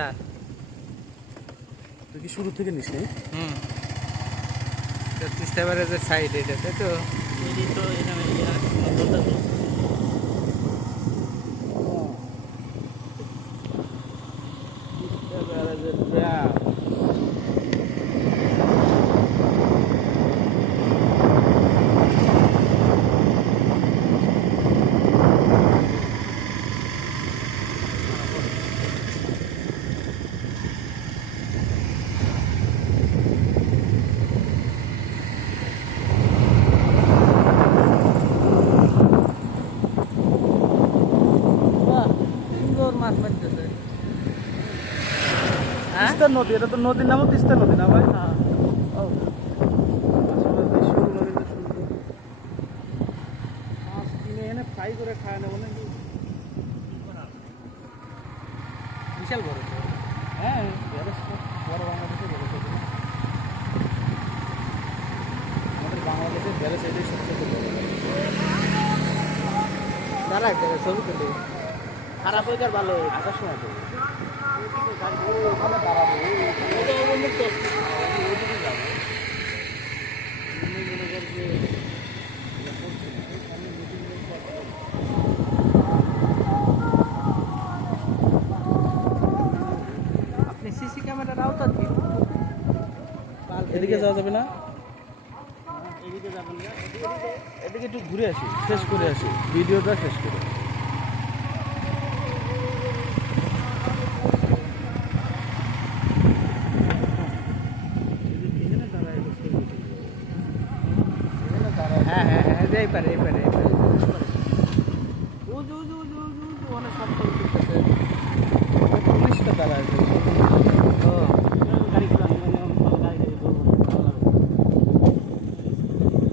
যায় তুই কি শুরু থেকে নিস হুম। তেত্রিশটা বারে যে সাইড এটা তাই তো? Yeah. তিস্তা নদী এটা তো নদীর নামও তিস্তা নদী না ভাই? হ্যাঁ। ফ্রাই করে খায় নেব নাকি? বিশাল বড়। হ্যাঁ। বড় বাংলাদেশে। আমাদের বাংলাদেশের বেরোস এটাই সবচেয়ে বড়। দাঁড়া একটা ছবি তুলি। খারাপ হয়ে যার ভালো আসার সময় এদিকে যাওয়া যাবে না? এদিকে একটু ঘুরে আসি শেষ করে আসি ভিডিওটা শেষ করে। হ্যাঁ হ্যাঁ হ্যাঁ যাই পারে এই পারে এই পারে।